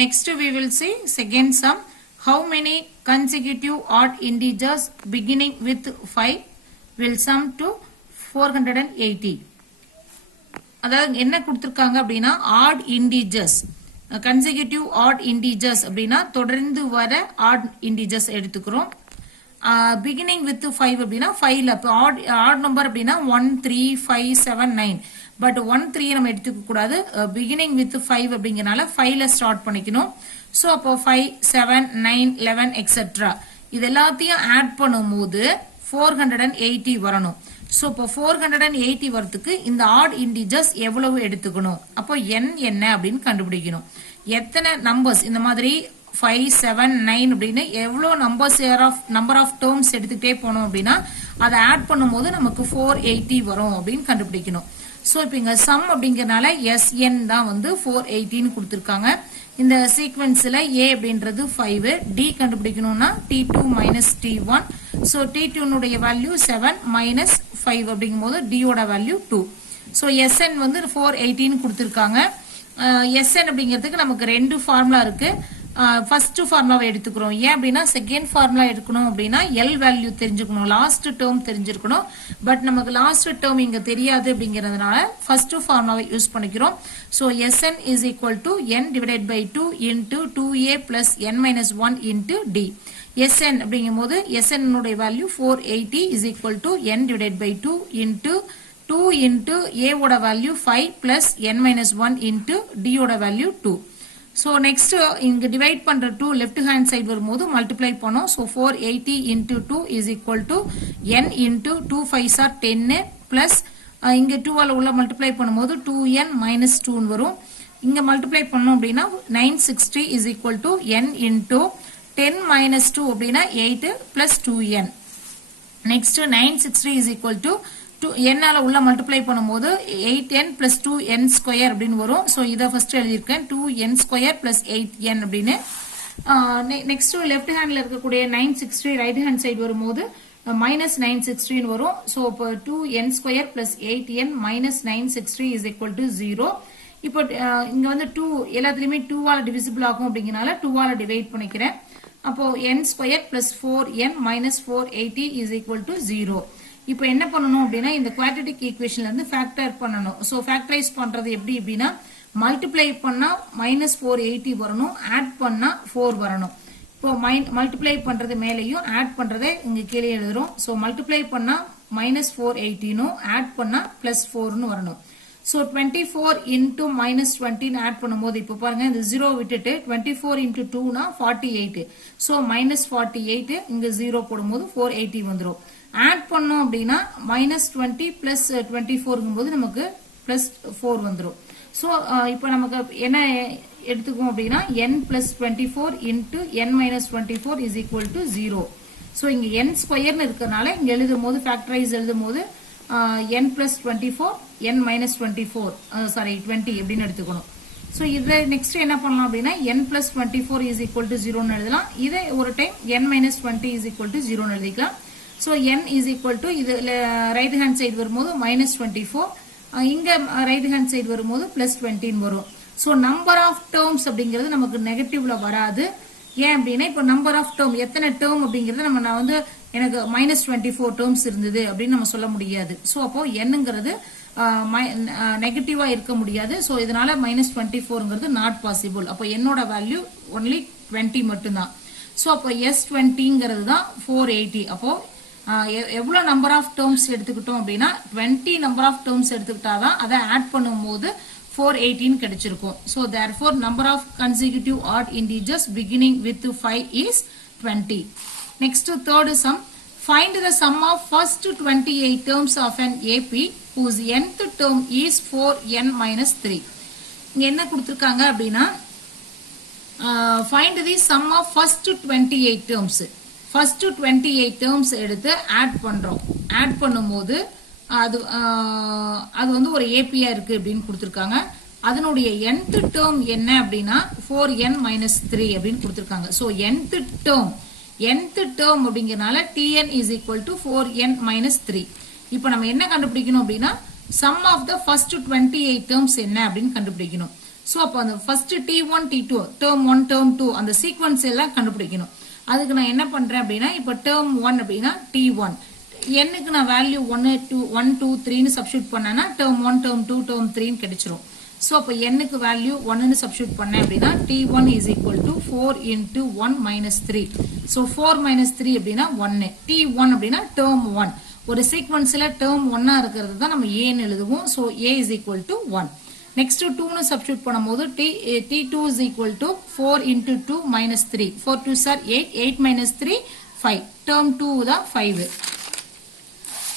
Next we will see second sum. How many consecutive odd integers beginning with 5 will sum to 480? அதாவது என்ன கொடுத்திருக்காங்க அப்படின்னா odd integers, consecutive odd integers அப்படின்னா தொடர்ந்து வர odd integers எடுத்துக்கிறோம். Beginning with 5 அப்படின்னா 5ல odd number அப்படின்னா 1 3 5 7 9 பட் 1 3 நம்ம எடுத்துக்க கூடாது. beginning with 5 அப்படிங்கறனால 5ல ஸ்டார்ட் பண்ணிக்கணும். சோ அப்போ 5 7 9 11 etc. இது எல்லாத்தையும் ஆட் பண்ணும்போது 480 வரணும். சோ இப்போ 480 வரதுக்கு இந்த ஆட் இன்டிஜர்ஸ் எவ்வளவு எடுத்துக்கணும்? அப்போ n என்ன அப்படின்னு கண்டுபிடிக்கணும். எத்தனை நம்பர்ஸ் இந்த மாதிரி 5 7 9 அப்படின்னு எவ்வளவு நம்பர் ஆஃப் டேர்ம்ஸ் எடுத்துக்கிட்டே போனோம் அப்படின்னா அதை ஆட் பண்ணும்போது நமக்கு 480 வரும் அப்படின்னு கண்டுபிடிக்கணும். சோ இப்போ இங்க சம் அப்படிங்கறனால Sn தான் வந்து 480 கொடுத்திருக்காங்க. இந்த சீக்வென்ஸ்ல A அப்படின்றது 5, D கண்டுபிடிக்கணும்னா T2 minus T1. So T2 உடைய வேல்யூ 7 minus 5 அப்படிங்கும்போது D ஓட வேல்யூ 2. சோ Sn வந்து 480 கொடுத்திருக்காங்க. Sn அப்படிங்கிறதுக்கு நமக்கு ரெண்டு ஃபார்முலா இருக்கு. ஃபர்ஸ்ட் ஃபார்முலாவை எடுத்துக்கிறோம். ஏன் அப்படின்னா செகண்ட் ஃபார்முலா எடுக்கணும் அப்படின்னா L வேல்யூ தெரிஞ்சுக்கணும், லாஸ்ட் டேர்ம் தெரிஞ்சிருக்கணும். பட் நமக்கு லாஸ்ட் டேர்ம் இங்க தெரியாது அப்படிங்கறதுனால ஃபர்ஸ்ட் ஃபார்முலாவை யூஸ் பண்ணிக்கிறோம். So Sn is equal to n divided by 2 into 2a plus n minus 1 into d. Sn அப்படிங்கும்போது Sn உடைய value 480 is equal to n divided by 2 into a ஓட value 5 plus n minus 1 into d ஓட value 2. So next இங்க divide பண்ற 2 left hand side வரும்போது multiply பண்ணோம். So 480 into 2 is equal to n into 2 5s are 10 plus இங்க 2 ஆல உள்ள multiply பண்ணும்போது 2n minus 2 வரும். இங்க மல்டிப்ளை பண்ணோம் அப்படின்னா 960 is equal to n into 10 minus 2 அப்படின்னா 8 plus 2n. Next 960 is equal to n ஆல உள்ள மல்டிப்ளை பண்ணும்போது 8n plus 2n ஸ்கொயர் அப்படின்னு வரும். சோ இத first எழுதிருக்கேன் 2n square plus 8n அப்படின்னு. நெக்ஸ்ட் லெஃப்ட் ஹேண்ட்ல இருக்கக்கூடிய 960 ரைட் ஹேண்ட் சைடு வரும்போது minus 960 வரும். சோ இப்போ 2n square plus 8n minus 960 is equal to 0. இப்போ இங்க வந்து 2 எல்லாத்துலயுமே 2 ஆல டிவிசிபிள் ஆகும் அப்படிங்கனால 2 ஆல டிவைட் பண்ணிக்கிறேன். அப்போ n square plus 4n minus 480 is equal to 0. இப்போ என்ன பண்ணணும் அப்படின்னா இந்த குவாட்ரேட்டிக் ஈக்குவேஷன்ல இருந்து ஃபேக்டர் பண்ணணும். சோ ஃபேக்டரைஸ் பண்றது எப்படி அப்படின்னா மல்டிப்ளை பண்ணா -480 வரணும், ஆட் பண்ணா 4 வரணும். இப்போ மல்டிப்ளை பண்றது மேலேயும் ஆட் பண்றதை இங்க கீழே எழுதுறோம். சோ மல்டிப்ளை பண்ணா -480 ஆட் பண்ணா +4 வரணும். சோ 24 into -20 ஆட் பண்ணும்போது இப்போ பாருங்க இந்த 0 விட்டுட்டு 24 into 2 னா 48. சோ -48 இங்க 0 போடும்போது 480 வந்துரும். ஆட் பண்ணோம் அப்படின்னா -20 plus 24 நமக்கு +4 வந்துரும். சோ இப்போ நமக்கு என்ன எடுத்துக்கும் அப்படின்னா n plus 24 into n minus 24 is equal to 0. So இங்க n ஸ்கொயர்னு இருக்கறனால இங்க எழுதும்போது ஃபேக்டரைஸ் எழுதும்போது n plus 24 n minus 24 20 அப்படின்னு எடுத்துக்கணும். சோ இத நெக்ஸ்ட் என்ன பண்ணலாம் அப்படின்னா n plus 24 is equal to 0 ன்னு எழுதலாம். இதை ஒரு time n minus 20 is equal to 0 ன்னு எழுதிக்கலாம். So n is equal to இது ரைட் ஹேண்ட் சைடு வரும்போது -24, இங்க ரைட் ஹேண்ட் சைடு வரும்போது +20 வரும். சோ நம்பர் ஆஃப் டேர்ம்ஸ் அப்படிங்கிறது நமக்கு நெகட்டிவ்ல வராது. ஏன் அப்படின்னா இப்போ நம்பர் ஆஃப் டேர்ம் எத்தனை டேர்ம் அப்படிங்கறது நான் வந்து எனக்கு -24 டேர்ம்ஸ் இருந்தது அப்படின்னு நம்ம சொல்ல முடியாது. சோ அப்போ nங்கிறது நெகட்டிவா இருக்க முடியாது. சோ இதனால -24ங்கிறது நாட் பாசிபிள். அப்போ என்னோட வேல்யூ ஒன்லி 20 மட்டும்தான். சோ அப்போ S20ங்கிறது தான் 480. அப்போ எவ்வளவு நம்பர் ஆஃப் டேர்ம்ஸ் எடுத்துக்கிட்டோம் அப்படின்னா 20 நம்பர் ஆஃப் டேர்ம்ஸ் எடுத்துக்கிட்டாதான் அதை ஆட் பண்ணும்போது 418 கிடைச்சிருக்கும். So therefore number of consecutive odd integers beginning with 5 is 20. Next third sum. Find the sum of first 28 terms of an AP whose nth term is 4n minus 3. இங்க என்ன கொடுத்திருக்காங்க அப்படின்னா find the sum of first 28 terms. First 28 terms எடுத்து add பண்றோம். Add பண்ணும்போது அது வந்து ஒரு ஏபியா இருக்கு அப்படின்னு கொடுத்திருக்காங்க. அதனுடைய nth term என்ன அப்படின்னா 4n minus 3 அப்படின்னு கொடுத்திருக்காங்க. சோ nth term அப்படிங்கறனால tn is equal to 4n minus 3. இப்போ நம்ம என்ன கண்டுபிடிக்கணும் அப்படின்னா sum of the first 28 terms என்ன அப்படின்னு கண்டுபிடிக்கணும். சோ அப்ப அந்த first T1 T2 term 1 term 2 அந்த சீக்வென்ஸ் எல்லாம் கண்டுபிடிக்கணும். அதுக்கு நான் என்ன பண்றேன் அப்படின்னா இப்ப டேர்ம் 1 அப்படின்னா T1 n-க்கு நான் வேல்யூ 1 2 3 ன்னு சப்ஸ்டிட்யூட் பண்ணேன்னா டேர்ம் 1 டேர்ம் 2 டேர்ம் 3 ன்னு கிடைச்சிரும். சோ அப்ப n-க்கு வேல்யூ 1 ன்னு சப்ஸ்டிட்யூட் பண்ணேன் அப்படின்னா T1 is equal to 4 into 1 minus 3. So 4 minus 3 அப்படின்னா 1. T1 அப்படின்னா டேர்ம் 1. ஒரு சீக்வென்ஸ்ல டேர்ம் 1 இருக்கிறது தான் நம்ம a ன்னு எழுதுவோம். So a is equal to 1. Next 2 னு சப்ஸ்டிட்யூட் பண்ணும்போது T2 is equal to 4 into 2 minus 3. 4 2s are 8. 8 minus 3 5. Term 2 தான் 5.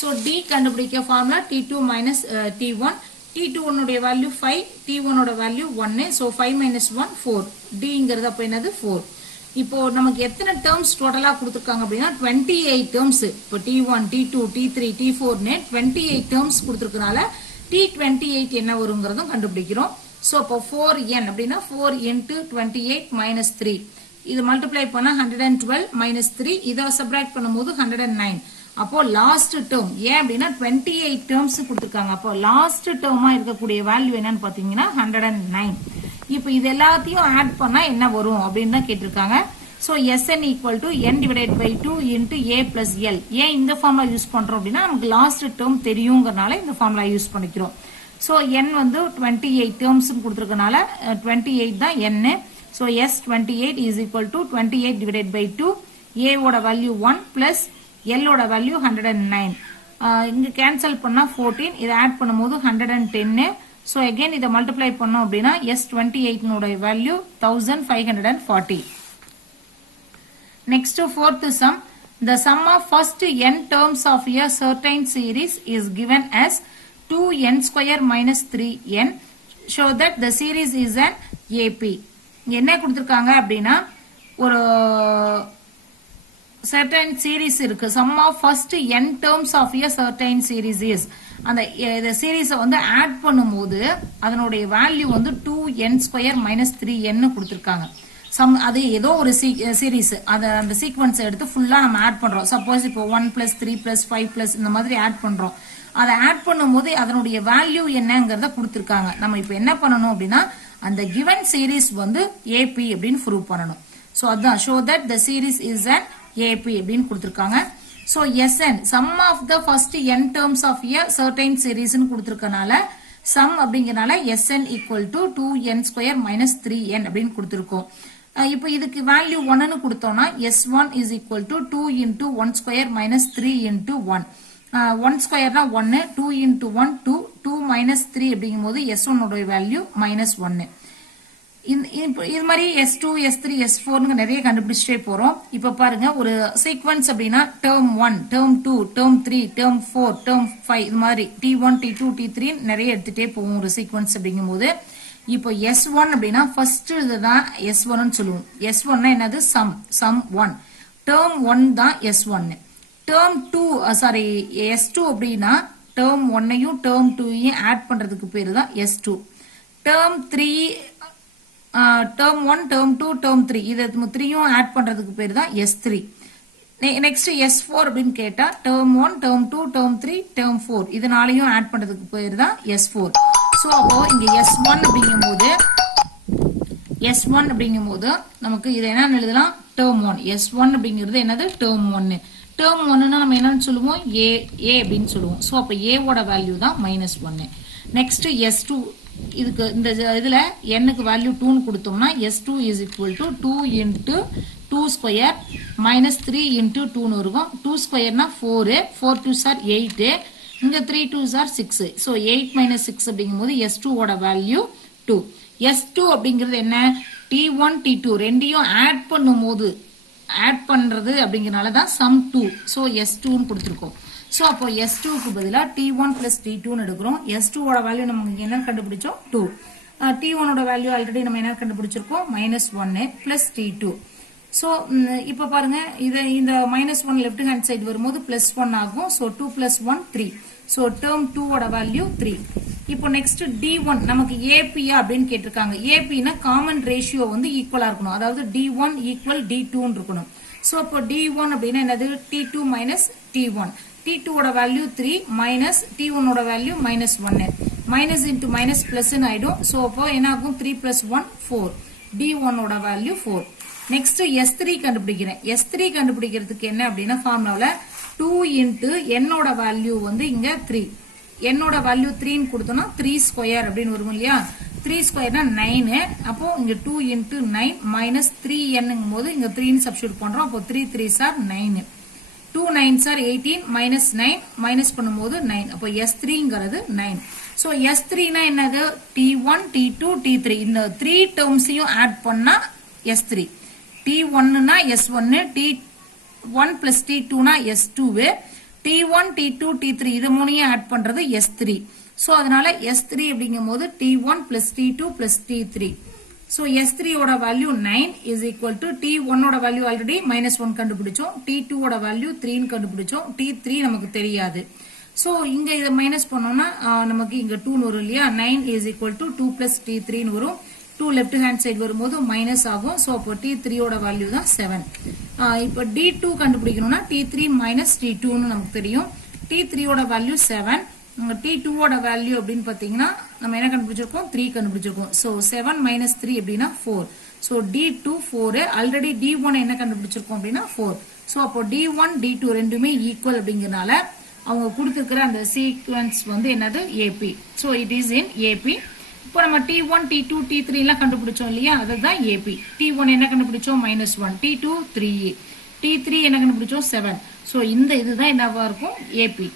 So D கண்டுபிடிக்க formula T2 minus T1. T2 உடைய வேல்யூ 5. T1 ஓட வேல்யூ 1. So 5 minus 1 4. D ங்கிறது அப்ப என்னது 4. இப்போ நமக்கு எத்தனை டேர்ம்ஸ் டோட்டலா கொடுத்திருக்காங்க அப்படின்னா 28 டேர்ம்ஸ். இப்போ T1 T2 T3 T4 னு 28 டேர்ம்ஸ் கொடுத்திருக்கனால T28 என்ன வரும்ங்கறதும் கண்டுபிடிக்கிறோம். சோ அப்ப 4n அப்படினா 4 into 28 minus 3. இது மல்டிப்ளை பண்ணா 112 minus 3. இத சப்ட்ராக்ட் பண்ணும்போது 109. அப்போ லாஸ்ட் டேர்ம் ஏன் அப்படினா 28 டேர்ம்ஸ் கொடுத்திருக்காங்க. அப்போ லாஸ்ட் டேர்மா இருக்கக்கூடிய வேல்யூ என்னன்னு பாத்தீங்கன்னா 109. இப்போ இது எல்லாத்தையும் ஆட் பண்ணா என்ன வரும் அப்படினு தான் கேட்டிருக்காங்க. So Sn equal to n divided by 2 into a plus l. ஏன் இந்த ஃபார்முலா யூஸ் பண்றோம் அப்படின்னா நமக்கு லாஸ்ட் டேர்ம் தெரியும்ங்கறனால இந்த ஃபார்முலா யூஸ் பண்ணிக்கிறோம். So n வந்து 28 டேர்ம்ஸ் கொடுத்திருக்கனால 28 தான் n. So S28 is equal to 28 divided by 2. a ஓட வேல்யூ 1 plus l ஓட வேல்யூ 109. இங்க கேன்சல் பண்ணா 14. இத ஆட் பண்ணும்போது 110. So again இத மல்டிப்ளை பண்ணோம் அப்படின்னா S28 ஓட value 1540. Next fourth sum, the sum of first n terms of a certain series is given as 2n square minus 3n. Show that the series is an AP. என்ன கொடுத்திருக்காங்க அப்படின்னா ஒரு certain series இருக்கு. sum of first n terms of a certain series is. அந்த சீரிஸை வந்து add பண்ணும்போது அதனுடைய value வந்து 2n square minus 3n கொடுத்திருக்காங்க. அது ஏதோ ஒரு சீரிஸ் அந்த சீக்வென்ஸ் எடுத்து ஃபுல்லா நம்ம ஆட் பண்றோம். சப்போஸ் இப்போ 1 plus 3 plus 5 plus இந்த மாதிரி ஆட் பண்றோம். அதை ஆட் பண்ணும்போது அதனுடைய வேல்யூ என்னங்கறத கொடுத்திருக்காங்க. நம்ம இப்போ என்ன பண்ணணும் அப்படின்னா அந்த given series வந்து AP அப்படின்னு ப்ரூவ் பண்ணணும். சோ அதான் show that the series is an AP அப்படின்னு கொடுத்திருக்காங்க. So Sn sum of the first n terms of a certain series னு கொடுத்திருக்கனால sum அப்படிங்கறனால Sn equal to 2n square minus 3n அப்படின்னு கொடுத்திருக்கோம். இப்போ இதுக்கு வேல்யூ 1 னு கொடுத்தோம்னா S1 is equal to 2 into 1 square minus 3 into 1. 1 square na 1, 2 into 1 2, 2 minus 3 அப்படிங்கும்போது S1 உடைய வேல்யூ minus 1. இது மாதிரி S2 S3 S4 னு நிறைய கண்டுபிடிச்சிட்டே போறோம். இப்போ பாருங்க ஒரு சீக்வென்ஸ் அப்படினா term 1 term 2 term 3 term 4 term 5 இது மாதிரி T1 T2 T3 நிறைய எடுத்துட்டே போவோம் ஒரு சீக்வென்ஸ் அப்படிங்கும்போது இப்போ S1 அப்படினா ஃபர்ஸ்ட் இதுதான் S1 னு சொல்லுவோம். S1 னா என்னது sum 1. டேர்ம் 1 தான் S1. டேர்ம் 2 சாரி S2 அப்படினா டேர்ம் 1 ஐயும் டேர்ம் 2 ஐயும் ஆட் பண்றதுக்கு பேரு தான் S2. Term 3 term 1 term 2 term 3 இது மூணையும் ஆட் பண்றதுக்கு பேரு தான் S3. நெக்ஸ்ட் S4 அப்படினு கேட்டா டேர்ம் 1 டேர்ம் 2 டேர்ம் 3 டேர்ம் 4 இதனாலயும் ஆட் பண்றதுக்கு பேரு தான் S4. சோ அப்போ இங்க S1 அப்படிங்கும்போது நமக்கு இது என்ன எழுதலாம் டேர்ம் 1. S1 அப்படிங்கிறது என்னது டேர்ம் 1. டேர்ம் 1 னா நம்ம என்னன்னு சொல்லுவோம் A அப்படினு சொல்லுவோம். சோ அப்ப A ஓட வேல்யூ தான் -1. நெக்ஸ்ட் S2 இதுக்கு இந்த இதுல n க்கு வேல்யூ 2 னு கொடுத்தோம்னா S2 is equal to 2 into 2 square minus 3 into 2 னு இருக்கும். 2 square னா 4, 4 2s are 8, இங்க 3 2s are 6. So 8 minus 6 அப்படிங்கும்போது S2 ஓட வேல்யூ 2. S2 அப்படிங்கிறது என்ன T1 T2 ரெண்டையும் ஆட் பண்ணும்போது ஆட் பண்றது அப்படிங்கறனால தான் sum 2. So S2 னு கொடுத்திருக்கோம். சோ அப்போ S2 க்கு பதிலா T1 plus T2 னு எடுக்கிறோம். S2 ஓட வேல்யூ நம்ம என்ன கண்டுபிடிச்சோம் 2. T1 ஓட வேல்யூ ஆல்ரெடி நம்ம என்ன கண்டுபிடிச்சிருக்கோம் -1 plus T2. சோ இப்போ பாருங்க இந்த -1 லெஃப்ட் ஹேண்ட் சைடு வரும்போது +1 ஆகும். So 2 plus 1 3. சோ டேர்ம் 2 ஓட வேல்யூ 3. இப்போ நெக்ஸ்ட் D1 நமக்கு AP அப்படினு கேட்டிருக்காங்க. AP னா காமன் ரேஷியோ வந்து ஈக்குவலா இருக்கணும். அதாவது D1 equal D2 னு இருக்கணும். சோ அப்போ D1 அப்படினா என்னது T2 minus T1. T2 ஓட வேல்யூ 3 மைனஸ் T1 ஓட value minus 1. Minus into minus plus ஆயிடும். சோ அப்போ என்ன ஆகும் 3 பிளஸ் 1 4. D1 ஓட வேல்யூ 4. நெக்ஸ்ட் S3 கண்டுபிடிக்கிறேன். S3 கண்டுபிடிக்கிறதுக்கு என்ன அப்படின்னா ஃபார்முலால 2 இன்டு n ஓட வேல்யூ வந்து இங்க 3. n ஓட வேல்யூ 3 ன்னு கொடுத்தோம்னா 3 ஸ்கொயர் அப்படின்னு வரும் இல்லையா? 3 ஸ்கொயர்னா 9. அப்போ இங்க 2 இன்டு 9 மைனஸ் 3n போது இங்க 3 ன்னு சப்ஸ்டிட்யூட் பண்றோம். அப்போ 3 3s are 9. 2 9s are 18 minus 9 minus பண்ணும்போது 9. அப்போ S3ங்கிறது 9. சோ S3 னா என்னது? T1 T2 T3 இந்த 3 டேர்ம்ஸையும் ஆட் பண்ணா S3. T1 னா S1, T1 plus T2 னா S2, T1 T2 T3 இது மூணையும் ஆட் பண்றது S3. சோ அதனால S3 அப்படிங்கும்போது T1 plus T2 plus T3. So S3 ஓட value 9 is equal to T1 ஓட வேல்யூ ஆல்ரெடி -1 கண்டுபிடிச்சோம். T2 ஓட வேல்யூ 3 ன்னு கண்டுபிடிச்சோம். T3 நமக்கு தெரியாது. சோ இங்க இத மைனஸ் பண்ணோம்னா நமக்கு இங்க 2 ன்னு வரும் இல்லையா? 9 is equal to 2 plus T3 ன்னு வரும். 2 லெஃப்ட் ஹேண்ட் சைடு வரும்போது மைனஸ் ஆகும். சோ அப்போ T3 ஓட வேல்யூ தான் 7. இப்போ D2 கண்டுபிடிக்கணும்னா T3 minus T2 ன்னு நமக்கு தெரியும். T3 ஓட வேல்யூ 7. T2 ஓட வேல்யூ அப்படின்னு பாத்தீங்கன்னா நம்ம என்ன கண்டுபிடிச்சிருக்கோம்? 3 கண்டுபிடிச்சிருக்கோம். சோ 7 minus 3 அப்படின்னா 4. So D2 4. ஆல்ரெடி D1 என்ன கண்டுபிடிச்சிருக்கோம் அப்படின்னா 4. சோ அப்போ D1 D2 ரெண்டுமே ஈக்குவல் அப்படிங்கறனால அவங்க கொடுத்திருக்கிற அந்த சீக்வென்ஸ் வந்து என்னது? AP. So it is in AP. இப்போ நம்ம T1 T2 T3 எல்லாம் கண்டுபிடிச்சோம் இல்லையா? அதுதான் AP. T1 என்ன கண்டுபிடிச்சோம்? -1. T2 3. T3 என்ன கண்டுபிடிச்சோம்? 7. சோ இந்த இதுதான் என்னவா இருக்கும்? AP.